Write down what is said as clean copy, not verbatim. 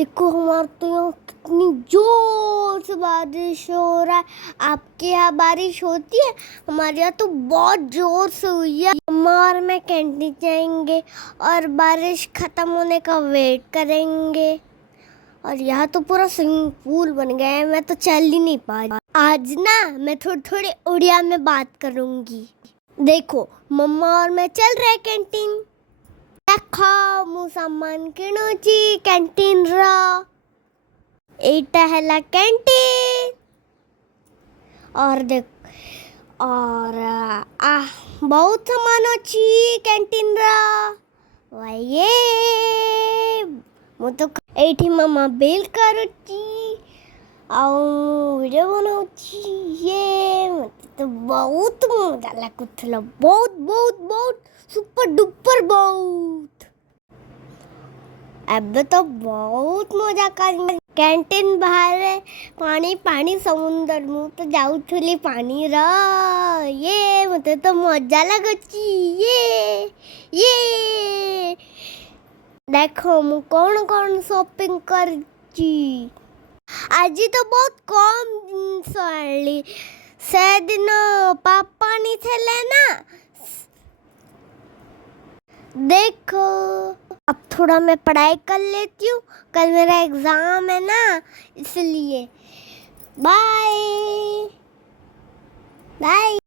देखो हमारे तो यहाँ कितनी जोर से बारिश हो रहा है। आपके यहाँ बारिश होती है? हमारे यहाँ तो बहुत जोर से हुई है। मम्मा और मैं कैंटीन जाएंगे और बारिश खत्म होने का वेट करेंगे। और यहाँ तो पूरा स्विमिंग पूल बन गया है, मैं तो चल ही नहीं पा रही। आज ना मैं थोड़ी थोड़ी उड़िया में बात करूंगी। देखो मम्मा और मैं चल रहे कैंटीन। देखो मु सामान किणुची कैंटीन रा एटा हैला कैंटीन। और देख और बहुत सामान अच्छी कैंटीन रा वाये मु तो एठी मामा बेल करुची आउ वीडियो बनाउची। ये मते तो बहुत मजा लागुथला, बहुत बहुत बहुत सुपर डुपर बहुत। अब तो बहुत मजा कर कैंटीन बाहर पानी पानी समुंदर मु तो जाउथली पानी रा ये मते तो मजा लागुची। ये देखो मु कौन कौन शॉपिंग करची। आज तो बहुत कम जिनिस आली। से दिन पापा नहीं थे ना। देखो अब थोड़ा मैं पढ़ाई कर लेती हूँ, कल मेरा एग्जाम है ना, इसलिए बाय बाय।